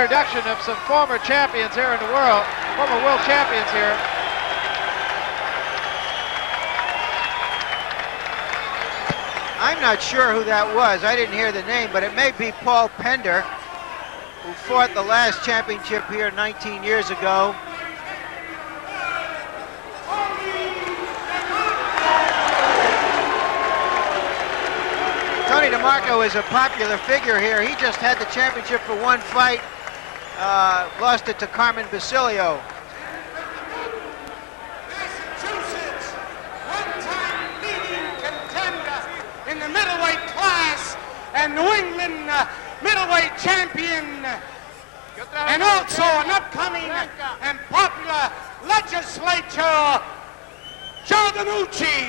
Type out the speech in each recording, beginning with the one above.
introduction of some former champions here in the world, former world champions here. I'm not sure who that was. I didn't hear the name, but it may be Paul Pender, who fought the last championship here 19 years ago. Tony DeMarco is a popular figure here. He just had the championship for one fight, lost it to Carmen Basilio. Massachusetts, one-time leading contender in the middleweight class and New England middleweight champion, and also an upcoming and popular legislator, Joe DiNucci.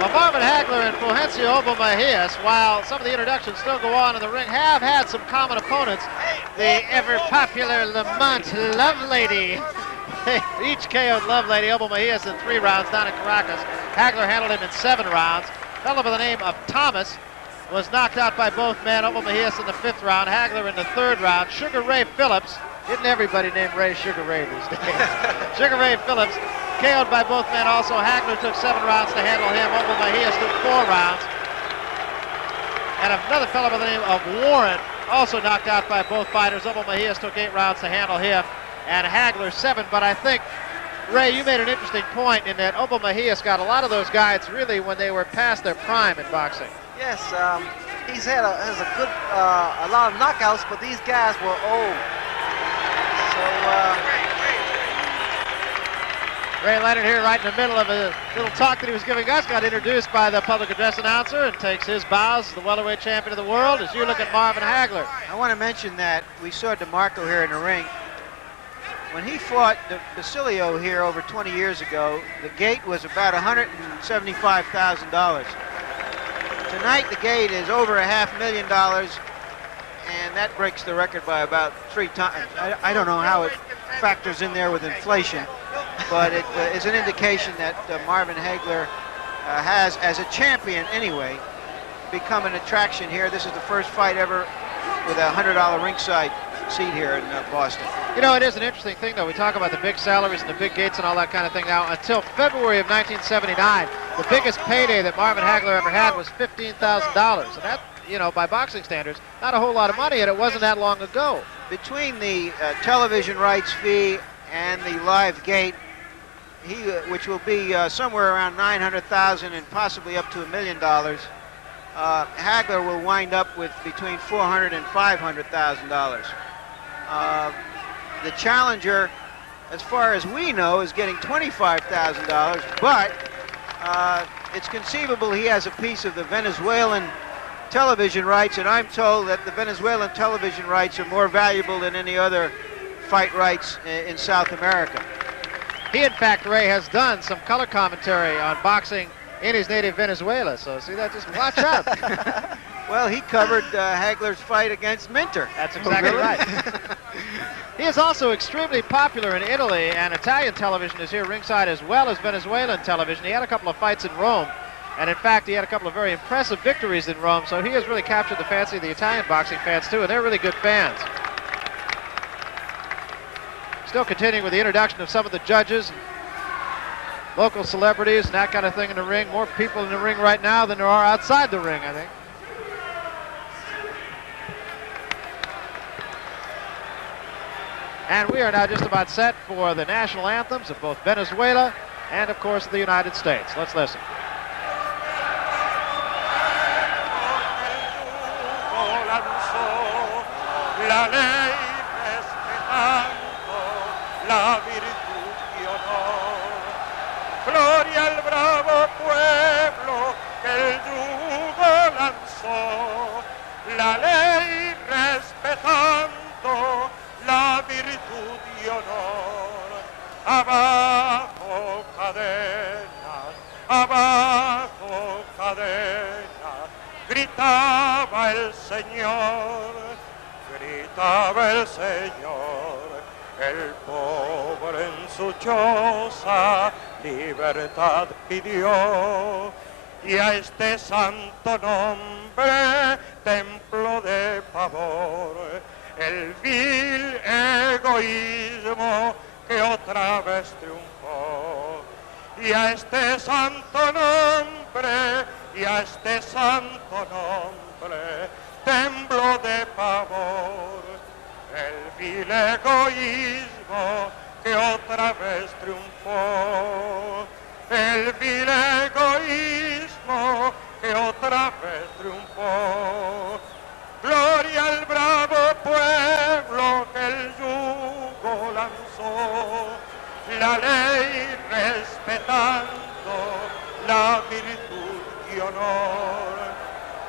Well, Marvin Hagler and Fulgencio Obelmejias, while some of the introductions still go on in the ring, have had some common opponents. The ever-popular Lamont Lovelady. They each KO'd Lovelady, Obelmejias in 3 rounds down in Caracas. Hagler handled him in 7 rounds. A fellow by the name of Thomas was knocked out by both men. Obelmejias in the 5th round, Hagler in the 3rd round. Sugar Ray Phillips, isn't everybody named Ray Sugar Ray these days? Sugar Ray Phillips KO'd by both men also. Hagler took 7 rounds to handle him. Obelmejias took 4 rounds. And another fellow by the name of Warren also knocked out by both fighters. Obelmejias took 8 rounds to handle him, and Hagler 7. But I think, Ray, you made an interesting point in that Obelmejias got a lot of those guys really when they were past their prime in boxing. Yes, he's had a lot of knockouts, but these guys were old. So, Ray Leonard here right in the middle of a little talk that he was giving us, got introduced by the public address announcer and takes his bows as the welterweight champion of the world as you look at Marvin Hagler. I want to mention that we saw DeMarco here in the ring. When he fought Basilio here over 20 years ago, the gate was about $175,000. Tonight the gate is over $500,000, and that breaks the record by about 3 times. I don't know how it factors in there with inflation, but it is an indication that Marvin Hagler has, as a champion anyway, become an attraction here. This is the first fight ever with a $100 ringside seat here in Boston. You know, it is an interesting thing, though. We talk about the big salaries and the big gates and all that kind of thing now. Until February of 1979, the biggest payday that Marvin Hagler ever had was $15,000. And that, you know, by boxing standards, not a whole lot of money, and it wasn't that long ago. Between the television rights fee and the live gate, which will be somewhere around $900,000 and possibly up to $1 million, Hagler will wind up with between $400,000 and $500,000. The challenger, as far as we know, is getting $25,000, but it's conceivable he has a piece of the Venezuelan television rights, and I'm told that the Venezuelan television rights are more valuable than any other fight rights in South America. He, in fact, Ray, has done some color commentary on boxing in his native Venezuela, so see that, just watch out. Well, he covered Hagler's fight against Minter. That's exactly right. He is also extremely popular in Italy, and Italian television is here ringside as well as Venezuelan television. He had a couple of fights in Rome, and in fact, he had a couple of very impressive victories in Rome, so he has really captured the fancy of the Italian boxing fans, too, and they're really good fans. Still continuing with the introduction of some of the judges, local celebrities, and that kind of thing in the ring. More people in the ring right now than there are outside the ring, I think. And we are now just about set for the national anthems of both Venezuela and, of course, the United States. Let's listen. La virtud y honor, gloria al bravo pueblo que el yugo lanzó, la ley respetando, la virtud y honor. Abajo cadenas, abajo cadenas, gritaba el Señor, gritaba el Señor. El pobre en su choza libertad pidió, y a este santo nombre templo de pavor el vil egoísmo que otra vez triunfó. Y a este santo nombre, y a este santo nombre, temblo de pavor. El vil egoísmo que otra vez triunfó. El vil egoísmo que otra vez triunfó. Gloria al bravo pueblo que el yugo lanzó, la ley respetando la virtud y honor.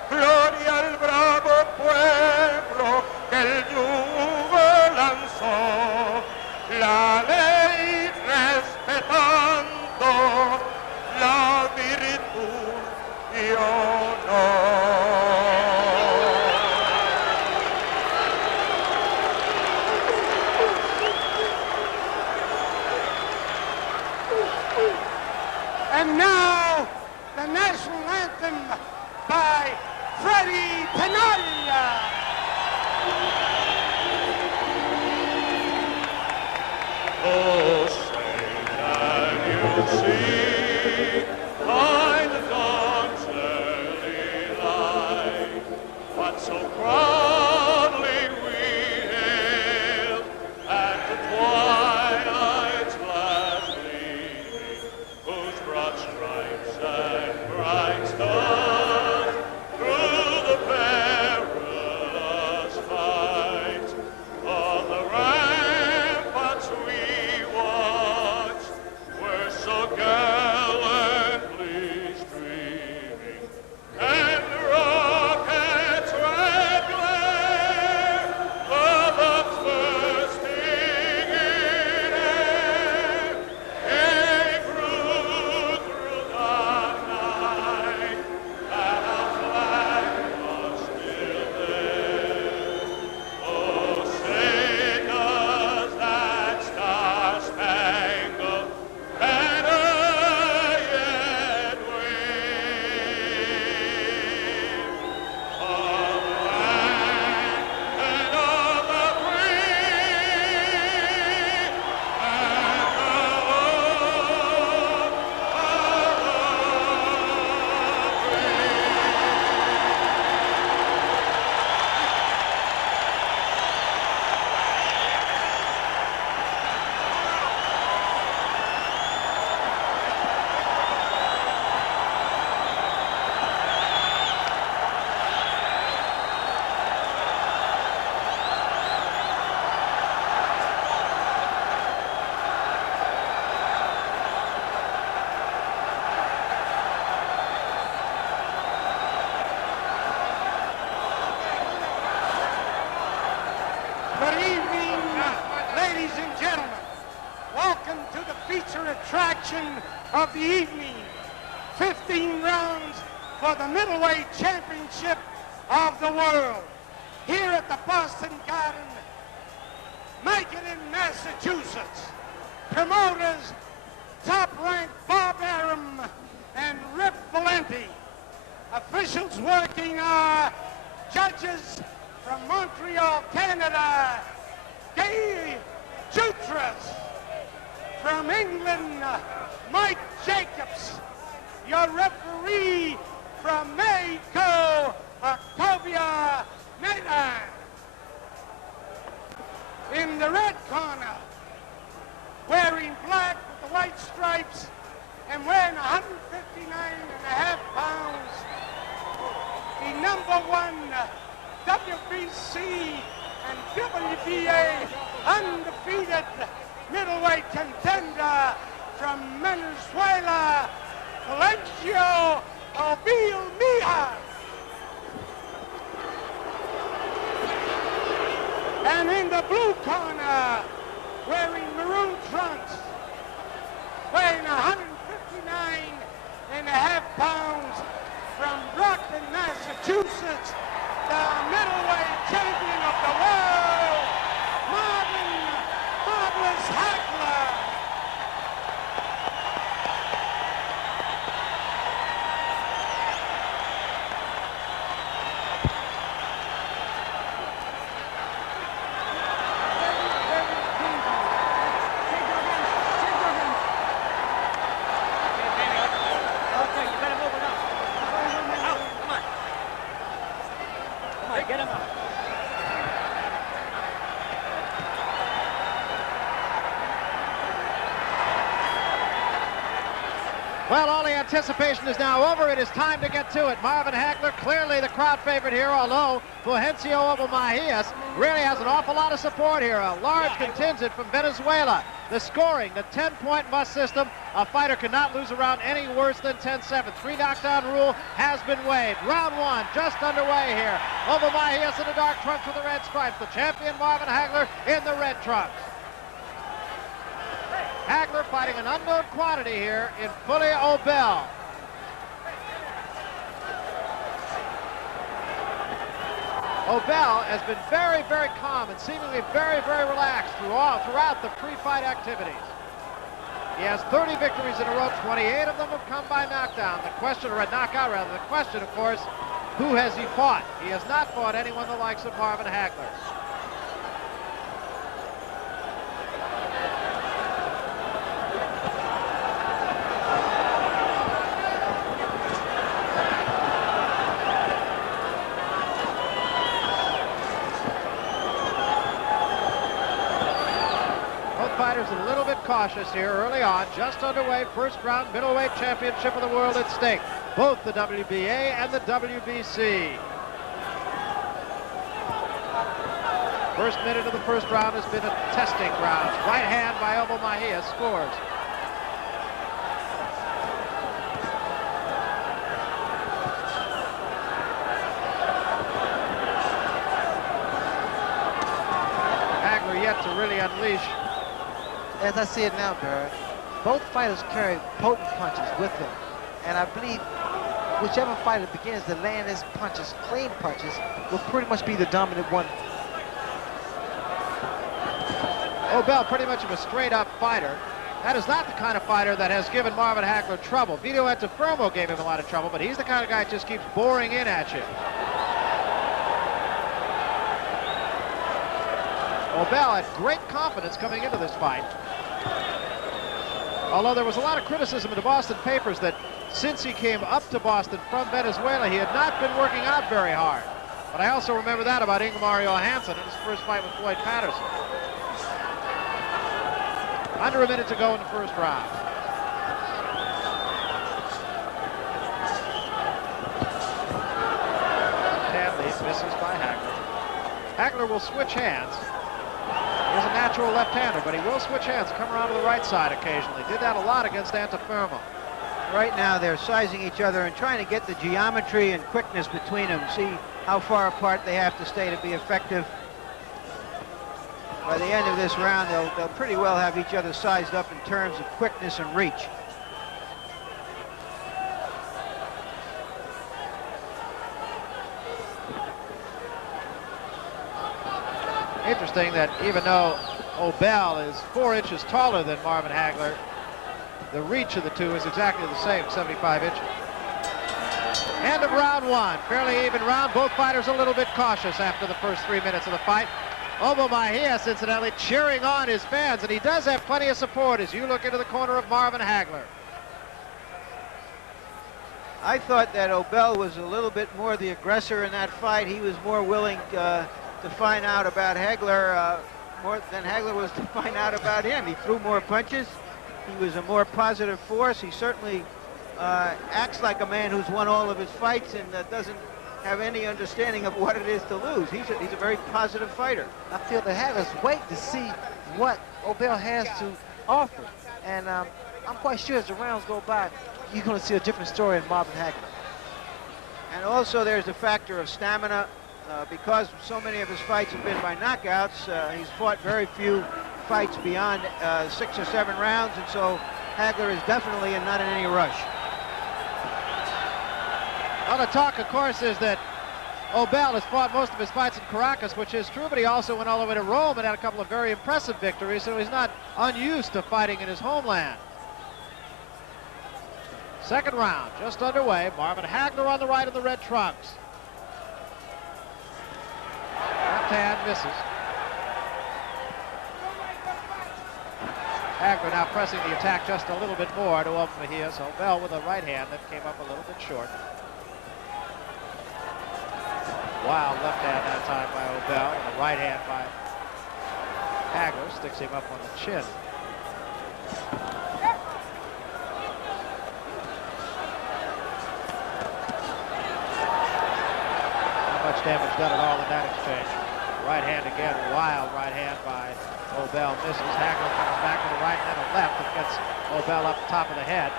Gloria al bravo pueblo que el yugo lanzó, la ley respetando la virtud y honor. And now, the national anthem by Freddie Tenaglia. Oh, say can you see by the dawn's early light what so proudly we hailed at the twilight's last gleaming, whose broad stripes and bright stars through the perilous fight of the ramparts we watched were so gallantly streaming, and the rockets' red glare of the bursting in air came through the night, and our flag was still there. Oh, say does that star-spangled banner yet wave? Of the land and of the free, and the home Good evening, ladies and gentlemen. Welcome to the feature attraction of the evening. 15 rounds for the middleweight championship of the world. Here at the Boston Garden, Macon, Massachusetts. Promoters, top-ranked Bob Arum and Rip Valenti. Officials working are judges from Montreal, Canada, Gay Jutras. From England, Mike Jacobs. Your referee from Mexico, Octavia Nadan. In the red corner, wearing black with the white stripes and weighing 159.5 pounds, the #1 WBC and WBA undefeated middleweight contender from Venezuela, Fulgencio Obelmejias. And in the blue corner, wearing maroon trunks, weighing 159.5 pounds, from Brockton, Massachusetts, the middleweight champion of the world, Marvin Marvelous Hagler. Well, all the anticipation is now over. It is time to get to it. Marvin Hagler, clearly the crowd favorite here, although Fulgencio Obelmejias really has an awful lot of support here. A large contingent from Venezuela. The scoring, the 10-point must system. A fighter cannot lose a round any worse than 10-7. 3 knockdown rule has been waived. Round 1 just underway here. Obelmejias in the dark trunks with the red stripes. The champion Marvin Hagler in the red trunks. Hagler fighting an unknown quantity here in Fully Obel. Obel has been very, very calm and seemingly very, very relaxed throughout the pre-fight activities. He has 30 victories in a row. 28 of them have come by knockdown. The question, or a knockout rather, the question, of course, who has he fought? He has not fought anyone the likes of Marvin Hagler. Fighters a little bit cautious here early on, just underway, first round middleweight championship of the world at stake, both the WBA and the WBC. First minute of the first round has been a testing round. Right hand by Obelmejias scores. Hagler yet to really unleash. As I see it now, Barry, both fighters carry potent punches with them. And I believe whichever fighter begins to land his punches, clean punches, will pretty much be the dominant one. Obel pretty much of a straight-up fighter. That is not the kind of fighter that has given Marvin Hagler trouble. Vito Antuofermo gave him a lot of trouble, but he's the kind of guy that just keeps boring in at you. Obel had great confidence coming into this fight. Although there was a lot of criticism in the Boston papers that since he came up to Boston from Venezuela, he had not been working out very hard. But I also remember that about Ingemar Johansson in his first fight with Floyd Patterson. Under a minute to go in the first round. Hand lead misses by Hagler. Hagler will switch hands. He's a natural left-hander, but he will switch hands, come around to the right side occasionally. Did that a lot against Antuofermo. Right now they're sizing each other and trying to get the geometry and quickness between them. See how far apart they have to stay to be effective. By the end of this round, they'll pretty well have each other sized up in terms of quickness and reach. Interesting that even though Obel is 4 inches taller than Marvin Hagler, the reach of the two is exactly the same, 75 inches. End of round 1, fairly even round. Both fighters a little bit cautious after the first 3 minutes of the fight. Obelmejias, incidentally, cheering on his fans, and he does have plenty of support as you look into the corner of Marvin Hagler. I thought that Obel was a little bit more the aggressor in that fight. He was more willing to find out about Hagler more than Hagler was to find out about him. He threw more punches. He was a more positive force. He certainly acts like a man who's won all of his fights and doesn't have any understanding of what it is to lose. He's a very positive fighter. I feel that Hagler's wait to see what Obel has to offer. And I'm quite sure as the rounds go by, you're going to see a different story in Marvin Hagler. And also there's the factor of stamina. Because so many of his fights have been by knockouts, he's fought very few fights beyond 6 or 7 rounds, and so Hagler is definitely not in any rush. Well, the talk, of course, is that Obel has fought most of his fights in Caracas, which is true, but he also went all the way to Rome and had a couple of very impressive victories, so he's not unused to fighting in his homeland. Second round, just underway. Marvin Hagler on the right in the red trunks. Left hand misses. Hagler now pressing the attack just a little bit more to Obelmejias. Obel with a right hand that came up a little bit short. Wild left hand that time by Obel, and the right hand by Hagler sticks him up on the chin. much damage done at all in that exchange. Right hand again, wild right hand by Obel, misses. Hagler comes back with a right and then a left and gets Obel up the top of the head.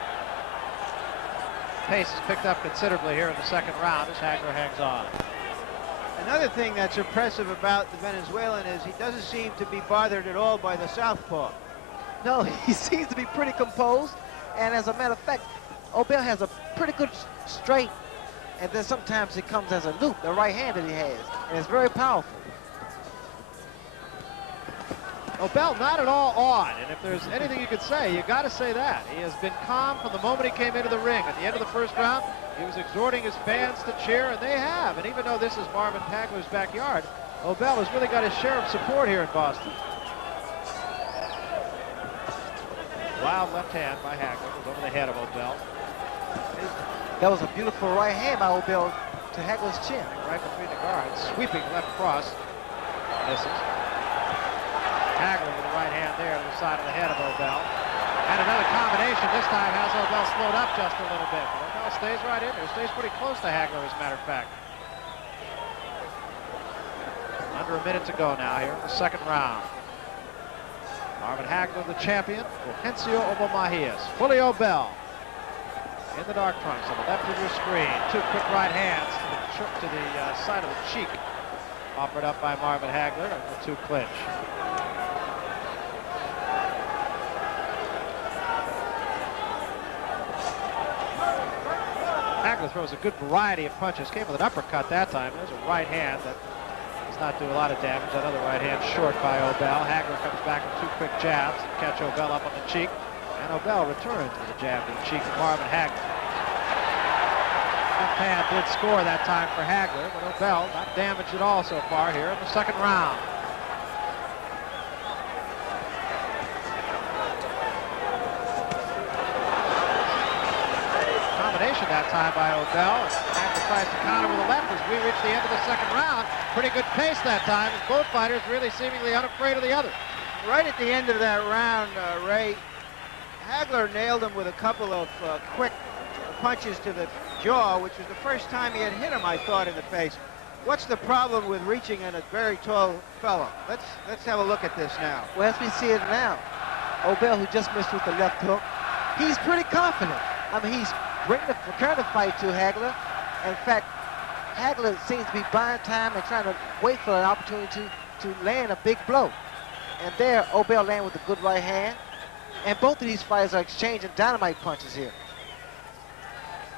Pace has picked up considerably here in the second round as Hagler hangs on. Another thing that's impressive about the Venezuelan is he doesn't seem to be bothered at all by the southpaw. No, he seems to be pretty composed, and as a matter of fact, Obel has a pretty good straight, and then sometimes it comes as a loop, the right hand that he has, and it's very powerful. Obel not at all awed, and if there's anything you could say, you got to say that. He has been calm from the moment he came into the ring. At the end of the first round, he was exhorting his fans to cheer, and they have. And even though this is Marvin Hagler's backyard, Obel has really got his share of support here in Boston. Wild left hand by Hagler was over the head of Obel. That was a beautiful right hand by Obel to Hagler's chin. Right between the guards, sweeping left cross, misses. Hagler with the right hand there to the side of the head of Obel. And another combination this time has Obel slowed up just a little bit. But Obel stays right in there, stays pretty close to Hagler as a matter of fact. Under a minute to go now here in the second round. Marvin Hagler, the champion. Fulgencio Obelmejias. Fully Obel in the dark trunks on the left of your screen. Two quick right hands to the side of the cheek. Offered up by Marvin Hagler and the two clinch. Hagler throws a good variety of punches. Came with an uppercut that time. There's a right hand that does not do a lot of damage. That other right hand short by Obel. Hagler comes back with two quick jabs to catch Obel up on the cheek. And Obel returns with a jab to the cheek of Marvin Hagler. Left hand did score that time for Hagler, but Obel not damaged at all so far here in the second round. Combination that time by Obel. Hagler tries to counter with a left as we reach the end of the second round. Pretty good pace that time, as both fighters really seemingly unafraid of the other. Right at the end of that round, Ray, Hagler nailed him with a couple of quick punches to the jaw, which was the first time he had hit him, I thought, in the face. What's the problem with reaching on a very tall fellow? Let's have a look at this now. Well, as we see it now, Obel, who just missed with the left hook, he's pretty confident. I mean, he's preparing the fight to Hagler. In fact, Hagler seems to be buying time and trying to wait for an opportunity to land a big blow. And there, Obel landed with a good right hand. And both of these fighters are exchanging dynamite punches here.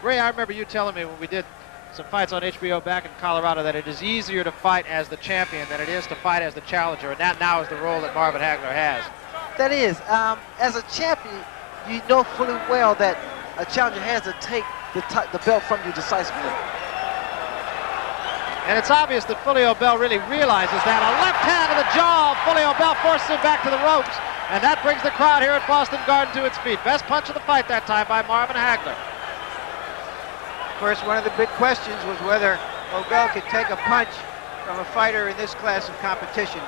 Ray, I remember you telling me when we did some fights on HBO back in Colorado that it is easier to fight as the champion than it is to fight as the challenger, and that now is the role that Marvin Hagler has. That is, as a champion, you know fully well that a challenger has to take the belt from you decisively. And it's obvious that Fully Obel really realizes that. A left hand to the jaw of Fully Obel forces him back to the ropes, and that brings the crowd here at Boston Garden to its feet. Best punch of the fight that time by Marvin Hagler. Of course, one of the big questions was whether Obel could take a punch from a fighter in this class of competition.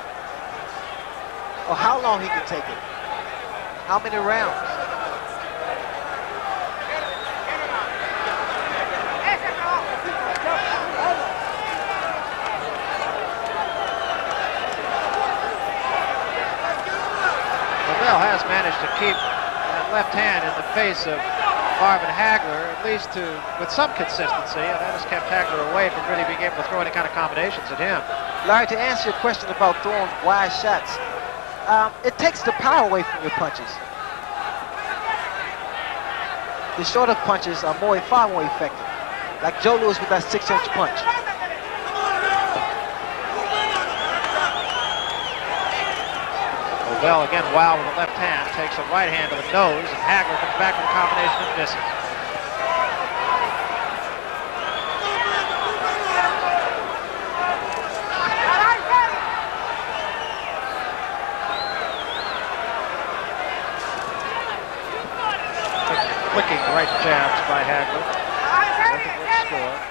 Or how long he can take it. How many rounds? Obel has managed to keep that left hand in the face of Marvin Hagler, at least with some consistency, and that has kept Hagler away from really being able to throw any kind of combinations at him. Larry, to answer your question about throwing wide shots, it takes the power away from your punches. The shorter punches are far more effective, like Joe Louis with that 6-inch punch. Obel again wild with the left hand, takes a right hand to the nose, and Hagler comes back with a combination and misses. Flicking right jabs by Hagler. Looking for a score.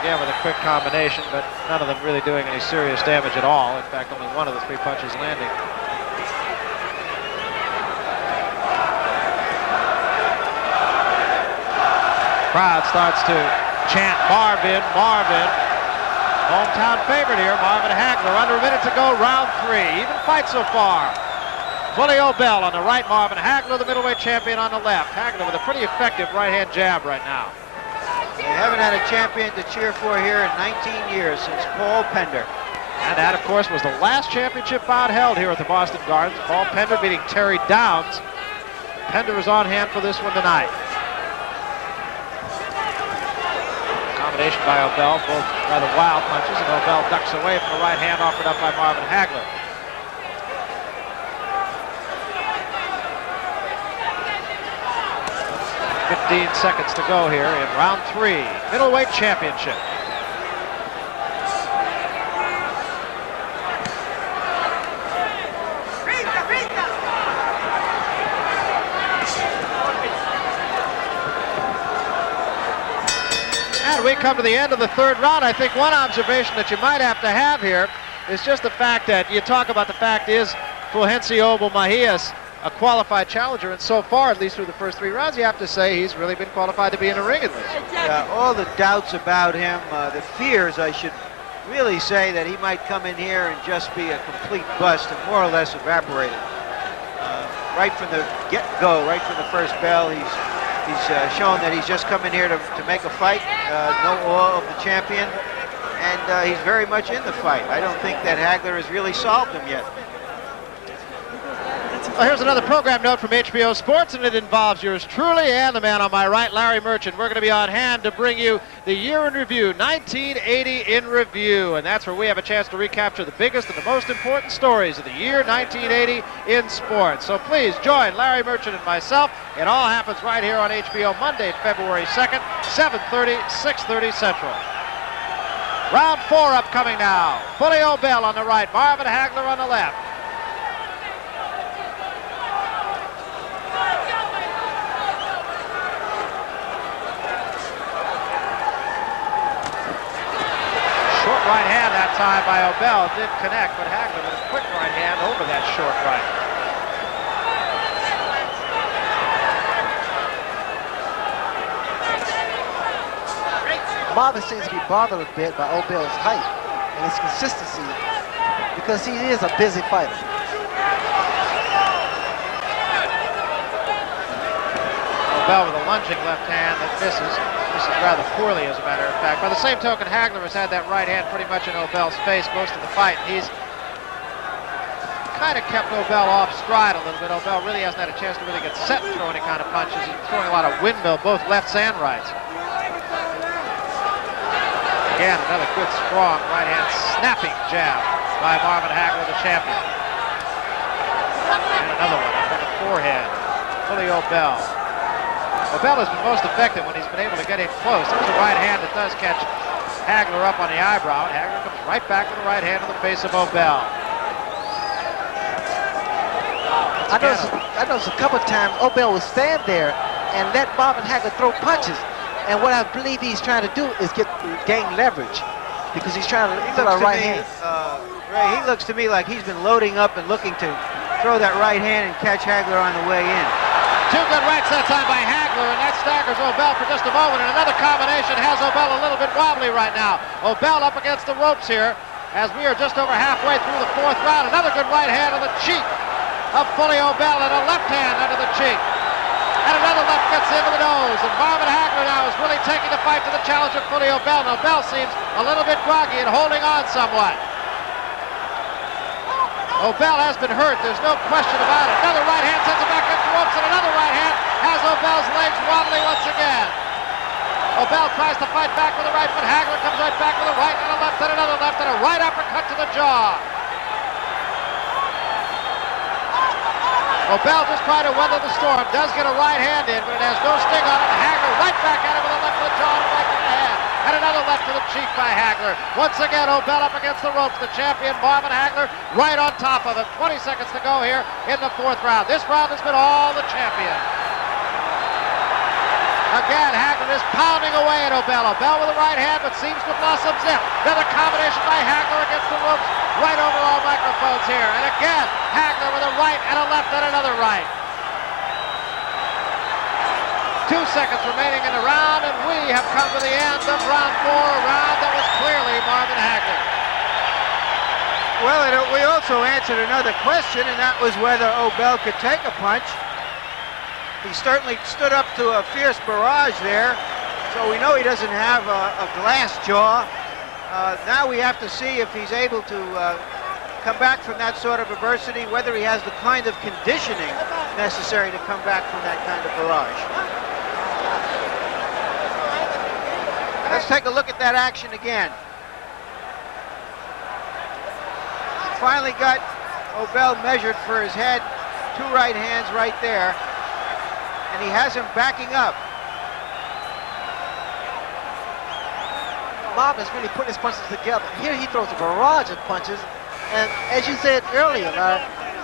Again with a quick combination, but none of them really doing any serious damage at all. In fact, only one of the 3 punches landing. Crowd starts to chant Marvin, Marvin. Hometown favorite here, Marvin Hagler. Under a minute to go, round 3. Even fight so far. Fully Obel on the right, Marvin Hagler, the middleweight champion, on the left. Hagler with a pretty effective right-hand jab right now. They haven't had a champion to cheer for here in 19 years since Paul Pender. And that, of course, was the last championship bout held here at the Boston Gardens. Paul Pender beating Terry Downs. Pender is on hand for this one tonight. Combination by Obel, both rather wild punches, and Obel ducks away from the right hand offered up by Marvin Hagler. "15 seconds to go here in round 3, middleweight championship. And we come to the end of the 3rd round. I think one observation that you might have to have here is just the fact that you talk about the fact is Fulgencio Obelmejias a qualified challenger, and so far, at least through the first 3 rounds, you have to say he's really been qualified to be in a ring at least. Yeah, all the doubts about him, the fears, I should really say, that he might come in here and just be a complete bust and more or less evaporated. Right from the get-go, right from the first bell, he's shown that he's just come in here to make a fight, no awe of the champion, and he's very much in the fight. I don't think that Hagler has really solved him yet. Well, here's another program note from HBO Sports, and it involves yours truly and the man on my right, Larry Merchant. We're going to be on hand to bring you the year in review, 1980 in review, and that's where we have a chance to recapture the biggest and the most important stories of the year 1980 in sports. So please join Larry Merchant and myself. It all happens right here on HBO Monday, February 2nd, 7:30, 6:30 Central. Round 4 upcoming now. Fully Obel on the right, Marvin Hagler on the left. Right hand that time by Obel did connect, but Hagler with a quick right hand over that short right. Marvin seems to be bothered a bit by Obel's height and his consistency because he is a busy fighter. Obel with a lunging left hand that misses rather poorly, as a matter of fact. By the same token, Hagler has had that right hand pretty much in Obel's face most of the fight. He's kind of kept Obel off stride a little bit. Obel really hasn't had a chance to really get set and throw any kind of punches. He's throwing a lot of windmill, both lefts and rights. Again, another good, strong right hand snapping jab by Marvin Hagler, the champion. And another one up on the forehead. Fully Obel. Obel has been most effective when he's been able to get in close. There's a right hand that does catch Hagler up on the eyebrow, and Hagler comes right back with the right hand to the face of Obel. I noticed a couple of times Obel would stand there and let Marvin Hagler throw punches. And what I believe he's trying to do is gain leverage because he's trying to throw a right hand. Ray, he looks to me like he's been loading up and looking to throw that right hand and catch Hagler on the way in. 2 good rights that time by Hagler, and that staggers Obel for just a moment. And another combination has Obel a little bit wobbly right now. Obel up against the ropes here as we are just over halfway through the 4th round. Another good right hand on the cheek of Fully Obel, and a left hand under the cheek. And another left gets into the nose. And Marvin Hagler now is really taking the fight to the challenger, Fully Obel. And Obel seems a little bit groggy and holding on somewhat. Obel has been hurt, there's no question about it. Another right hand sends it back into ropes, and another right hand has Obel's legs wobbly once again. Obel tries to fight back with a right, but Hagler comes right back with a right and a left and another left and a right uppercut to the jaw. Obel just trying to weather the storm, does get a right hand in, but it has no sting on it. Hagler right back at him with a left to the jaw and a right to the head. And another left to the cheek by Hagler. Once again, Obel up against the ropes. The champion, Marvin Hagler, right on top of him. 20 seconds to go here in the 4th round. This round has been all the champion. Again, Hagler is pounding away at Obel. Obel with the right hand, but seems to have lost some zip. Another combination by Hagler against the ropes, right over all microphones here. And again, Hagler with a right and a left and another right. 2 seconds remaining in the round, and we have come to the end of round 4, a round that was clearly Marvin Hagler. Well, we also answered another question, and that was whether Obel could take a punch. He certainly stood up to a fierce barrage there, so we know he doesn't have a glass jaw. Now we have to see if he's able to come back from that sort of adversity, whether he has the kind of conditioning necessary to come back from that kind of barrage. Let's take a look at that action again. He finally got Obel measured for his head, 2 right hands right there, and he has him backing up. Marvin's really putting his punches together. Here he throws a barrage of punches, and as you said earlier,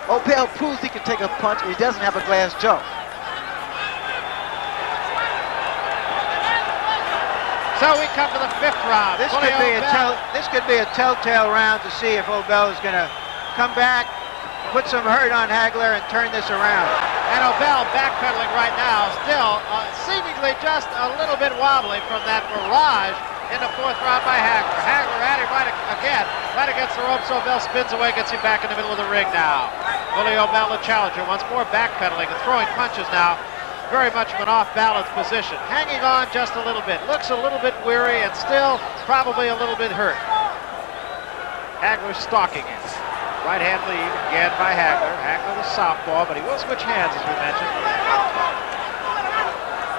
Obel proves he can take a punch, and he doesn't have a glass jaw. So we come to the 5th round. This could be a telltale round to see if Obel is going to come back, put some hurt on Hagler, and turn this around. And Obel backpedaling right now, still seemingly just a little bit wobbly from that barrage in the 4th round by Hagler. Hagler at him right against the ropes. Obel spins away, gets him back in the middle of the ring now. Fully Obel, the challenger, once more backpedaling and throwing punches now. Very much of an off-balance position. Hanging on just a little bit. Looks a little bit weary and still probably a little bit hurt. Hagler stalking it. Right hand lead again by Hagler. Hagler the southpaw, but he will switch hands as we mentioned.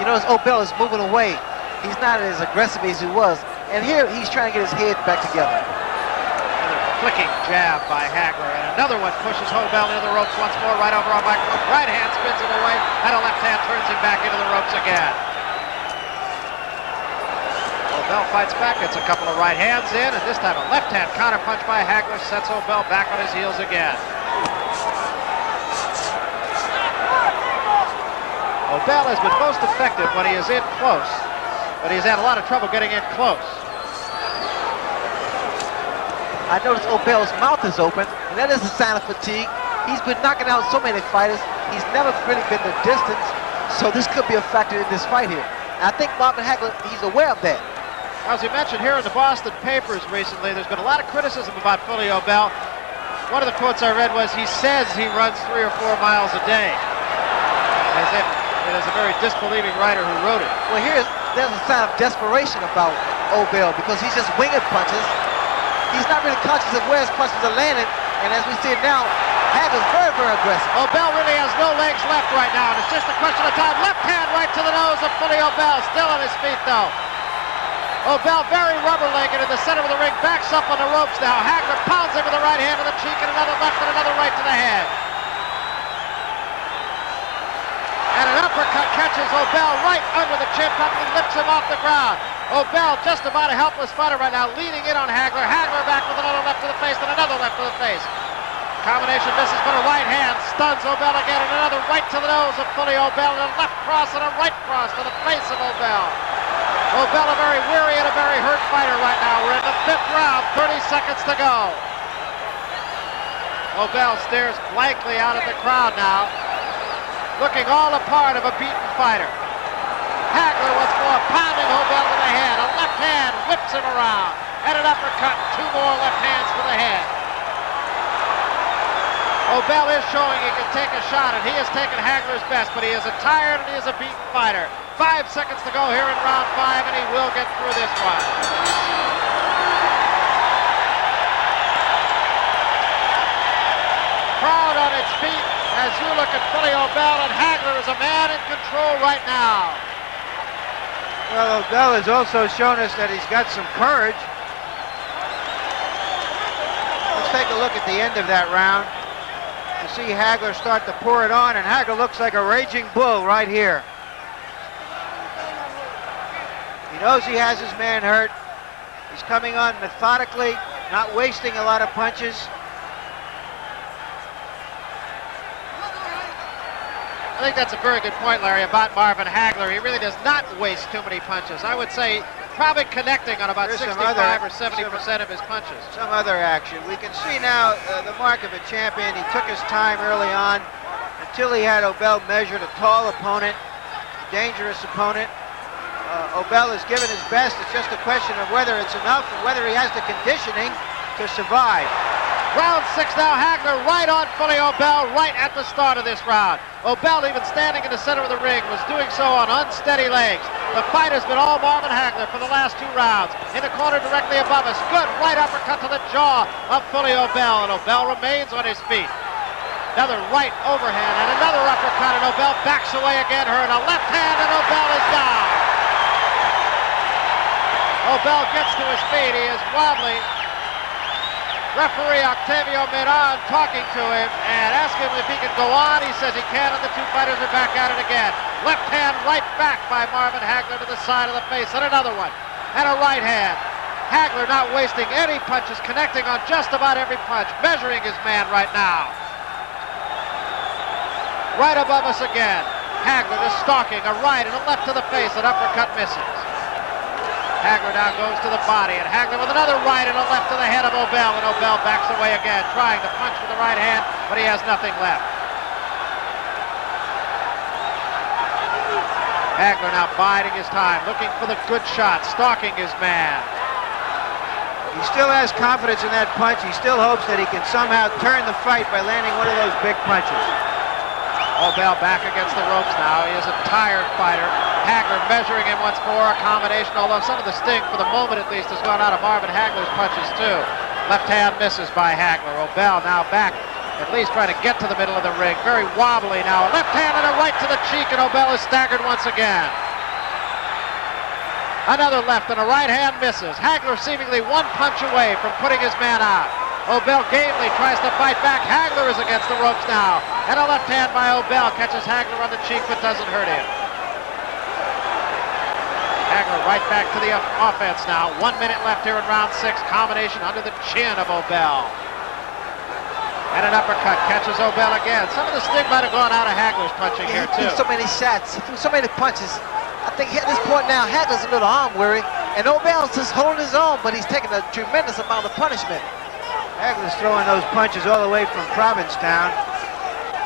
You notice Obel is moving away. He's not as aggressive as he was. And here he's trying to get his head back together. Another flicking jab by Hagler, and another one pushes Obel into the ropes once more, right over on microphone. Right hand spins him away, and a left hand turns him back into the ropes again. Obel fights back, gets a couple of right hands in, and this time a left hand counter punch by Hagler sets Obel back on his heels again. Obel has been most effective when he is in close, but he's had a lot of trouble getting in close. I notice Obel's mouth is open, and that is a sign of fatigue. He's been knocking out so many fighters. He's never really been the distance, so this could be a factor in this fight here. And I think Marvin Hagler, he's aware of that. As we mentioned here in the Boston papers recently, there's been a lot of criticism about Fully Obel. One of the quotes I read was, he says he runs 3 or 4 miles a day. As if it is a very disbelieving writer who wrote it. Well, there's a sign of desperation about Obel, because he's just winging punches. He's not really conscious of where his punches are landing, and as we see it now, Hagler's very, very aggressive. Obel really has no legs left right now, and it's just a question of time. Left hand right to the nose of Fully Obel, still on his feet though. Obel very rubber-legged in the center of the ring, backs up on the ropes now. Hagler pounds him with the right hand to the cheek, and another left and another right to the head. And an uppercut catches Obel right under the chin, probably lifts him off the ground. Obel just about a helpless fighter right now, leaning in on Hagler. Hagler back with another left to the face and another left to the face. Combination misses, but a right hand stuns Obel again, and another right to the nose of Fully Obel, and a left cross and a right cross to the face of Obel. Obel a very weary and a very hurt fighter right now. We're in the 5th round, 30 seconds to go. Obel stares blankly out at the crowd now, looking all a part of a beaten fighter. Hagler once more pounding Obel to the head. A left hand whips him around, and an uppercut, 2 more left hands to the head. Obel is showing he can take a shot, and he has taken Hagler's best, but he is a tired and he is a beaten fighter. 5 seconds to go here in round 5, and he will get through this one. Crowd on its feet as you look at Fully Obel, and Hagler is a man in control right now. Well, Obel has also shown us that he's got some courage. Let's take a look at the end of that round to see Hagler start to pour it on, and Hagler looks like a raging bull right here. He knows he has his man hurt. He's coming on methodically, not wasting a lot of punches. think that's a very good point, Larry, about Marvin Hagler. He really does not waste too many punches. I would say probably connecting on about There's 65 or 70% of his punches. Some other action. We can see now the mark of a champion. He took his time early on until he had Obel measured, a tall opponent, a dangerous opponent. Obel has given his best. It's just a question of whether it's enough and whether he has the conditioning to survive. Round 6 now, Hagler right on Fully Obel right at the start of this round. Obel, even standing in the center of the ring, was doing so on unsteady legs. The fight has been all Marvin Hagler for the last 2 rounds. In the corner directly above us, good right uppercut to the jaw of Fully Obel, and Obel remains on his feet. Another right overhand and another uppercut, and Obel backs away again, hurt. A left hand, and Obel is down. Obel gets to his feet. He is wobbly. Referee Octavio Miran talking to him and asking him if he can go on. He says he can, and the 2 fighters are back at it again. Left hand right back by Marvin Hagler to the side of the face, and another one. And a right hand. Hagler not wasting any punches, connecting on just about every punch, measuring his man right now. Right above us again. Hagler just stalking, a right and a left to the face, an uppercut misses. Hagler now goes to the body, and Hagler with another right and a left to the head of Obel, and Obel backs away again, trying to punch with the right hand, but he has nothing left. Hagler now biding his time, looking for the good shot, stalking his man. He still has confidence in that punch. He still hopes that he can somehow turn the fight by landing one of those big punches. Obel back against the ropes now. He is a tired fighter. Hagler measuring him once more, a combination, although some of the sting, for the moment at least, has gone out of Marvin Hagler's punches too. Left hand misses by Hagler. Obel now back, at least trying to get to the middle of the ring. Very wobbly now. A left hand and a right to the cheek, and Obel is staggered once again. Another left and a right hand misses. Hagler seemingly 1 punch away from putting his man out. Obel gamely tries to fight back. Hagler is against the ropes now. And a left hand by Obel catches Hagler on the cheek but doesn't hurt him. Hagler right back to the offense now. 1 minute left here in round 6. Combination under the chin of Obel. And an uppercut catches Obel again. Some of the sting might have gone out of Hagler's punching here too. He threw so many shots. He threw so many punches. I think at this point now, Hagler's a little arm weary. And Obel's just holding his own, but he's taking a tremendous amount of punishment. Hagler's throwing those punches all the way from Provincetown,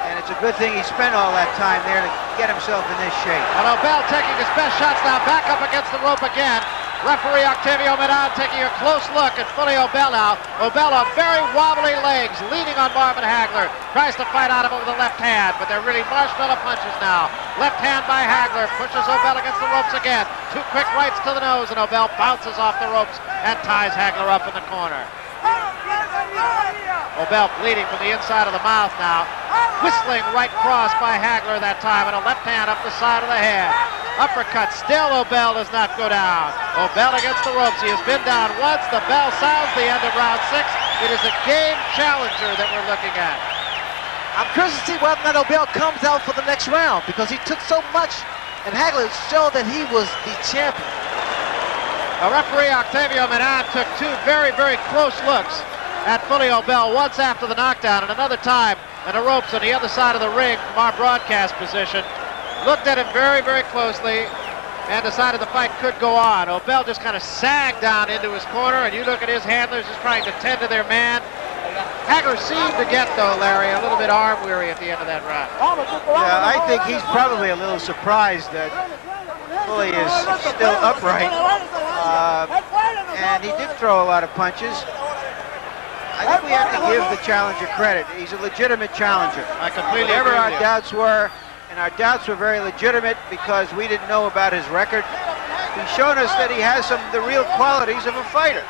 and it's a good thing he spent all that time there to get himself in this shape. And Obel taking his best shots now, back up against the rope again. Referee Octavio Miran taking a close look at Fully Obel now. Obel on very wobbly legs, leaning on Marvin Hagler. Tries to fight out of him with a left hand, but they're really marshmallow punches now. Left hand by Hagler, pushes Obel against the ropes again. 2 quick rights to the nose, and Obel bounces off the ropes and ties Hagler up in the corner. Obel bleeding from the inside of the mouth now. Whistling right cross by Hagler that time, and a left hand up the side of the head. Uppercut, still Obel does not go down. Obel against the ropes. He has been down once. The bell sounds the end of round 6. It is a game challenger that we're looking at. I'm curious to see whether or not Obel comes out for the next round, because he took so much, and Hagler showed that he was the champion. Referee Octavio Miran took 2 very, very close looks at Fully Obel, once after the knockdown and another time in the ropes on the other side of the ring from our broadcast position. Looked at him very, very closely and decided the fight could go on. Obel just kind of sagged down into his corner, and you look at his handlers just trying to tend to their man. Hagler seemed to get, though, Larry, a little bit arm weary at the end of that round. Yeah, I think he's probably a little surprised that Fully is still upright. And he did throw a lot of punches. I think we have to give the challenger credit. He's a legitimate challenger. I completely Whatever agree our with you. doubts were, and our doubts were very legitimate because we didn't know about his record, he's shown us that he has the real qualities of a fighter.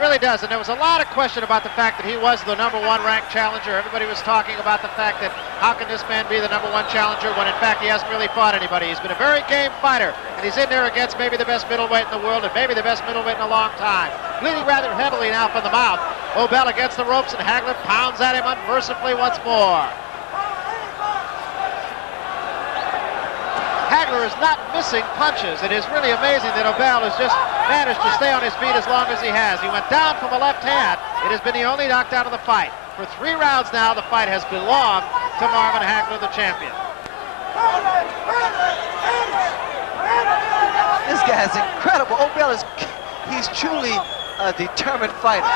Really does, and there was a lot of question about the fact that he was the #1 ranked challenger. Everybody was talking about the fact that how can this man be the #1 challenger when in fact he hasn't really fought anybody. He's been a very game fighter, and he's in there against maybe the best middleweight in the world and maybe the best middleweight in a long time. Bleeding rather heavily now from the mouth. Obel against the ropes, and Hagler pounds at him unmercifully once more. Hagler is not missing punches. It is really amazing that Obel has just managed to stay on his feet as long as he has. He went down from a left hand. It has been the only knockdown of the fight. For 3 rounds now, the fight has belonged to Marvin Hagler, the champion. This guy's incredible. Obel he's truly a determined fighter.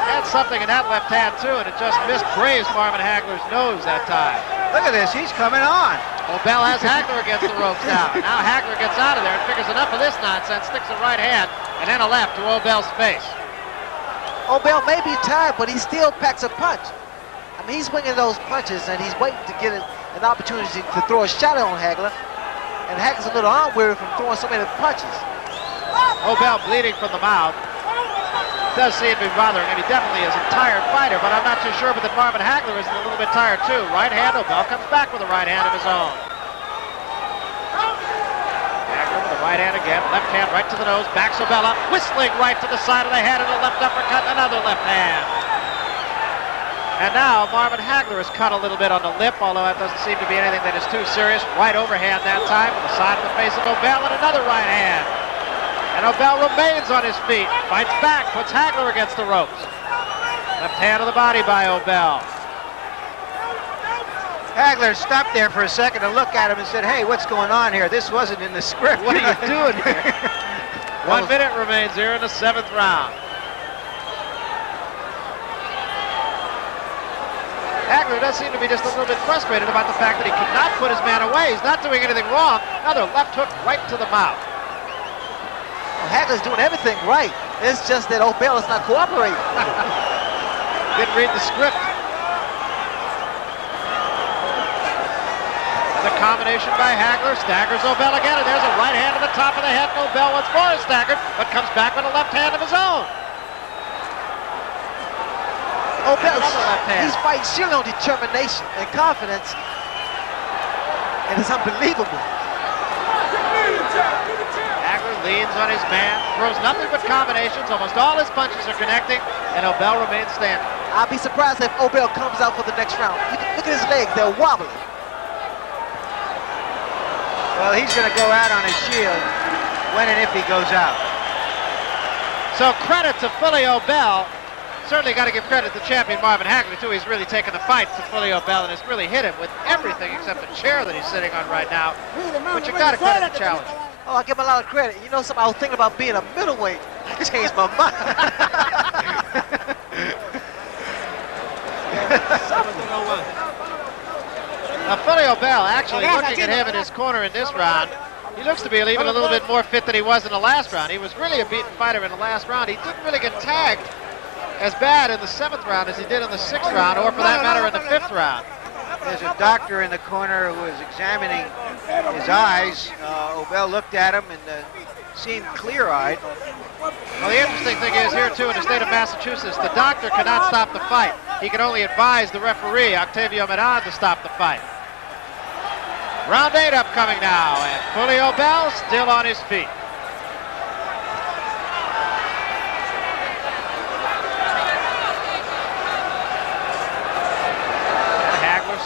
Had something in that left hand too, and it just missed grazed Marvin Hagler's nose that time. Look at this, he's coming on. Obel has Hagler against the ropes now. Now Hagler gets out of there and figures enough of this nonsense, sticks a right hand and then a left to Obel's face. Obel may be tired, but he still packs a punch. I mean, he's swinging those punches, and he's waiting to get an opportunity to throw a shot on Hagler. And Hagler's a little arm-weary from throwing so many punches. Obel bleeding from the mouth. Does seem to be bothering him. He definitely is a tired fighter, but I'm not too sure but that Marvin Hagler is a little bit tired too. Right hand, Obel comes back with a right hand of his own. Hagler with a right hand again, left hand right to the nose, backs Obel up, whistling right to the side of the head and a left uppercut and another left hand. And now Marvin Hagler is cut a little bit on the lip, although that doesn't seem to be anything that is too serious. Right overhand that time with the side of the face of Obel and another right hand. And Obel remains on his feet, fights back, puts Hagler against the ropes. Left hand to the body by Obel. Hagler stopped there for a second to look at him and said, hey, what's going on here? This wasn't in the script. What are you doing here? 1 minute remains here in the 7th round. Hagler does seem to be just a little bit frustrated about the fact that he could not put his man away. He's not doing anything wrong. Another left hook right to the mouth. Well, Hagler's doing everything right. It's just that Obel is not cooperating. Didn't read the script. The combination by Hagler staggers Obel again, and there's a right hand to the top of the head. Obel once more is staggered, but comes back with a left hand of his own. Obel, left hand. he's fighting surely on determination and confidence, and it's unbelievable. Hagler leans on his man, throws nothing but combinations. Almost all his punches are connecting, and Obel remains standing. I'll be surprised if Obel comes out for the next round. Look at his legs, they're wobbling. Well, he's going to go out on his shield when and if he goes out. So credit to Fully Obel. Certainly got to give credit to champion Marvin Hagler, too. He's really taken the fight to Fully Obel and has really hit him with everything except the chair that he's sitting on right now. But you got to credit the challenge. Oh, I give him a lot of credit. You know something, I was thinking about being a middleweight. I changed my mind. Now, Fully Obel, actually looking at him in his corner in this round, he looks to be even a little bit more fit than he was in the last round. He was really a beaten fighter in the last round. He didn't really get tagged as bad in the 7th round as he did in the 6th round, or for that matter in the 5th round. There's a doctor in the corner who is examining his eyes. Obel looked at him and seemed clear-eyed. Well, the interesting thing is here, too, in the state of Massachusetts, the doctor cannot stop the fight. He can only advise the referee, Octavio Medan, to stop the fight. Round 8 upcoming now, and Fully Obel still on his feet.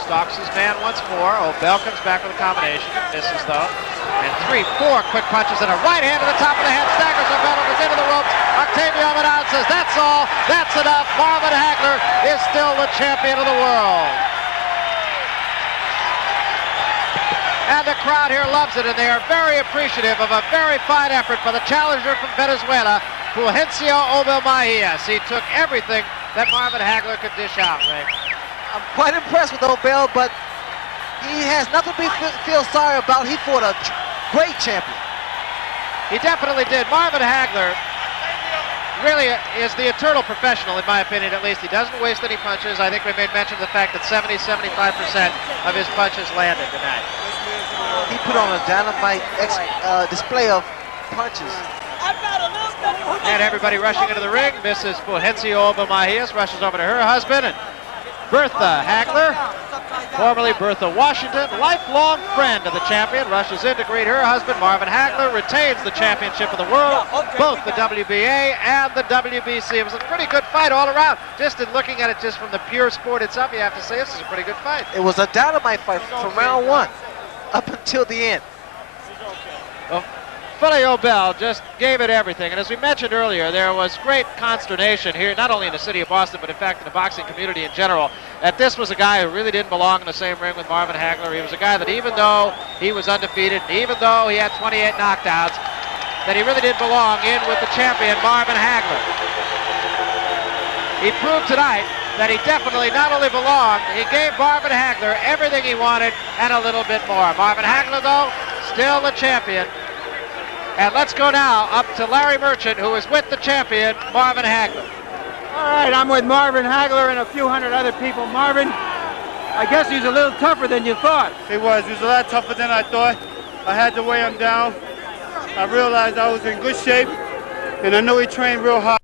Stalks his man once more. Obel comes back with a combination. Misses, though. And 3-4 quick punches and a right hand to the top of the head. Staggers Obel over into the ropes. Octavio Medan says, that's all. That's enough. Marvin Hagler is still the champion of the world. And the crowd here loves it, and they are very appreciative of a very fine effort by the challenger from Venezuela, Fulgencio Obelmejias. He took everything that Marvin Hagler could dish out, Ray. I'm quite impressed with Obel, but he has nothing to feel sorry about. He fought a great champion. He definitely did. Marvin Hagler really is the eternal professional, in my opinion, at least. He doesn't waste any punches. I think we made mention of the fact that 70-75% of his punches landed tonight. He put on a dynamite display of punches. And everybody rushing into the ring. Mrs. Fulgencio Obelmejias rushes over to her husband, and Bertha Hagler, formerly Bertha Washington, lifelong friend of the champion, rushes in to greet her husband. Marvin Hagler retains the championship of the world, both the WBA and the WBC. It was a pretty good fight all around. Just in looking at it just from the pure sport itself, you have to say this is a pretty good fight. It was a dynamite fight from round 1 up until the end. Well, Buddy Obel just gave it everything. And as we mentioned earlier, there was great consternation here, not only in the city of Boston, but in fact in the boxing community in general, that this was a guy who really didn't belong in the same ring with Marvin Hagler. He was a guy that even though he was undefeated, and even though he had 28 knockdowns, that he really didn't belong in with the champion, Marvin Hagler. He proved tonight that he definitely not only belonged, he gave Marvin Hagler everything he wanted and a little bit more. Marvin Hagler, though, still the champion. And let's go now up to Larry Merchant, who is with the champion, Marvin Hagler. All right, I'm with Marvin Hagler and a few hundred other people. Marvin, I guess he's a little tougher than you thought. He was a lot tougher than I thought. I had to weigh him down. I realized I was in good shape, and I know he trained real hard.